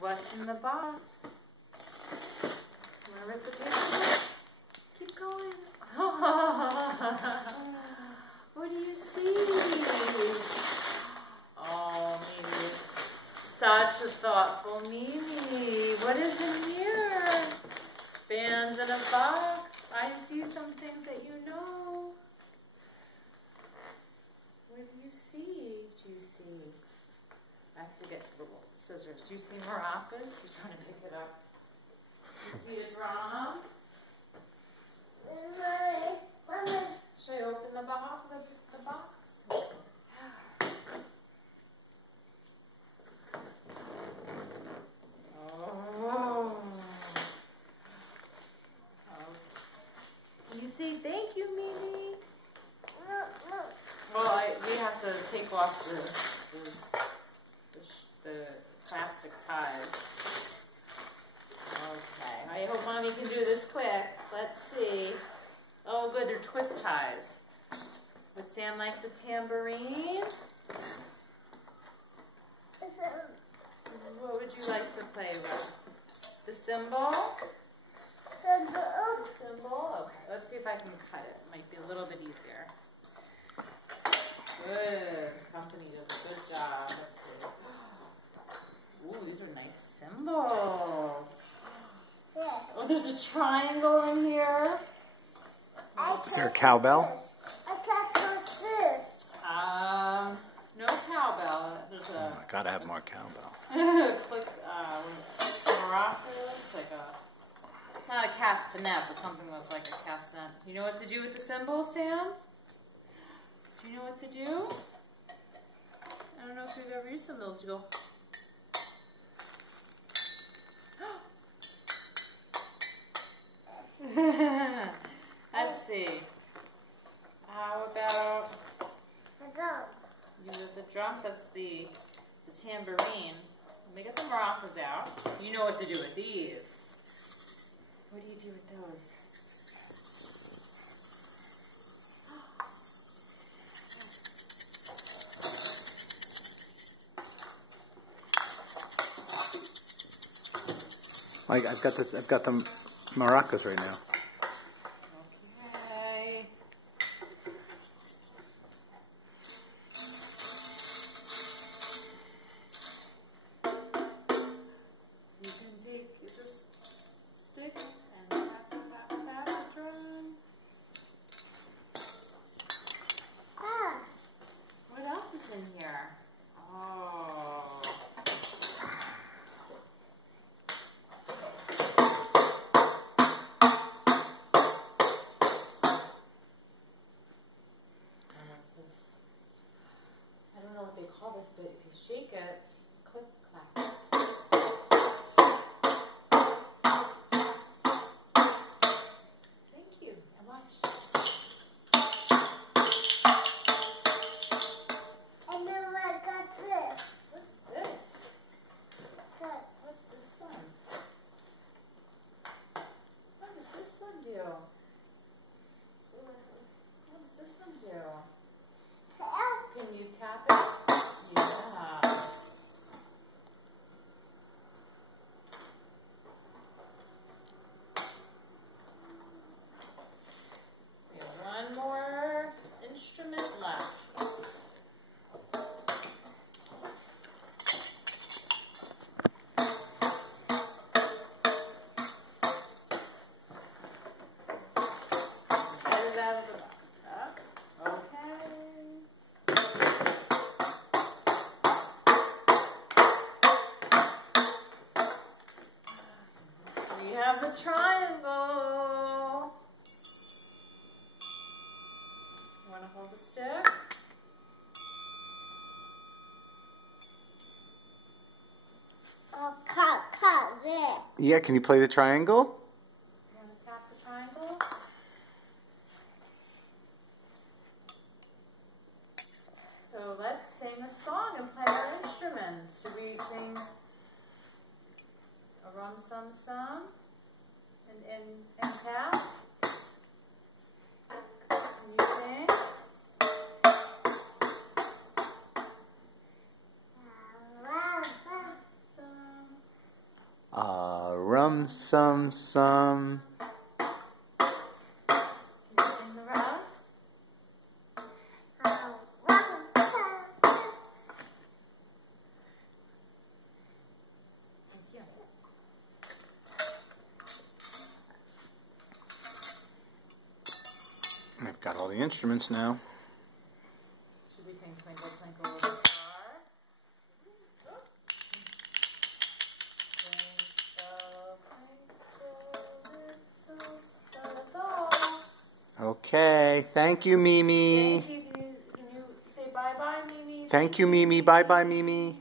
What's in the box? Want to rip the paper? Keep going. What do you see? Oh, Mimi is such a thoughtful Mimi. What is in here? Bands in a box. I see some things that you know. What do you see? Do you see? I have to get to the little scissors. Do you see maracas? You're trying to pick it up. You see a drum? Should I open the box? Oh. Can you say thank you, Mimi? Well, we have to take off the plastic ties. Okay, I hope Mommy can do this quick. Let's see. Oh, good, they're twist ties. Would Sam like the tambourine? What would you like to play with? The cymbal? The cymbal? Okay, let's see if I can cut it. Might be a little bit easier. Good. Company does a good job. Let's see. Ooh, these are nice symbols. Oh, there's a triangle in here. Is there a cowbell? No cowbell. There's a. I gotta have more cowbell. Click, maracas, like a, not a castanet, but something that's like a castanet. You know what to do with the cymbal, Sam? Do you know what to do? I don't know if you've ever used some of those. You go. Let's see. How about use the drum? That's the tambourine. Let me get the maracas out. You know what to do with these. What do you do with those? Like I've got the maracas right now. Okay. You can take this stick and tap the drum. What else is in here? Oh. I don't know what they call this, but if you shake it, click, clack. Thank you. And watch. And then I got this. What's this? What's this one? What does this one do? What does this one do? Can you tap it? Yeah. We have one more instrument left. Get it out of the box. Up. Okay. We have the triangle. You want to hold the stick? Oh, cut this. Yeah, can you play the triangle? You want to tap the triangle? So let's sing a song and play our instruments. Should we sing a rum sum sum and tap? Can you sing? Sum. Rum some. You sing the rest? Thank you. I've got all the instruments now. Should we sing Twinkle, Twinkle Little Star? Twinkle, twinkle, little star. That's all. Okay. Thank you, Mimi. Thank you. Can you say bye-bye, Mimi? Thank you, Mimi. Bye-bye, Mimi.